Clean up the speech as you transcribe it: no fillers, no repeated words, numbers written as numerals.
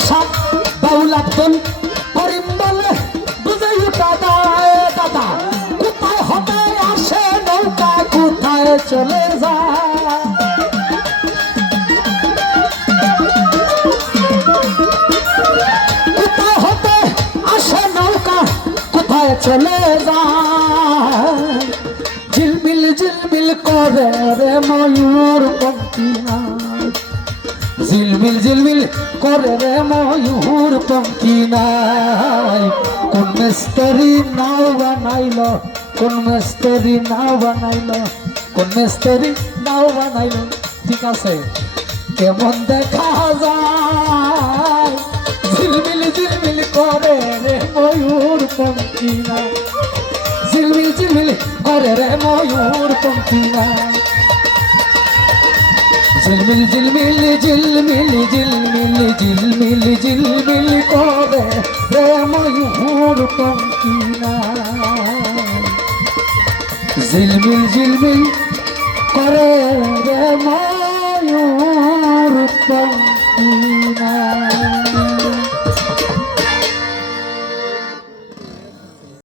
শাহ বাউল আব্দুল করিম বলে বুঝে উঠা দায় দাদা কোথায় হতে আসে নৌকা কোথায় চলে যায় কোথায় হতে আসে নৌকা কোথায় চলে যায় ঝিলমিল ঝিলমিল করে রে ময়ূর পঙ্খী নাই ঝিলমিল ঝিলমিল করে রে ময়ূর পঙ্খী নাই কোন মিস্ত্রি নাও বানাইল কোন মিস্ত্রি নাও বানাইল কোন মিস্ত্রি নাও বানাইল ঠিক আছে কেমন দেখা যায় ঝিলমিল ঝিলমিল করে রে ময়ূর পঙ্খী নাই ঝিলমিল ঝিলমিল করে রে ময়ূর পঙ্খী নাই ঝিলমিল ঝিলমিল ঝিলমিল ঝিলমিল ঝিলমিল ঝিলমিল করে রে ময়ূর পঙ্খী নাই ঝিলমিল ঝিলমিল করে রে ময়ূর পঙ্খী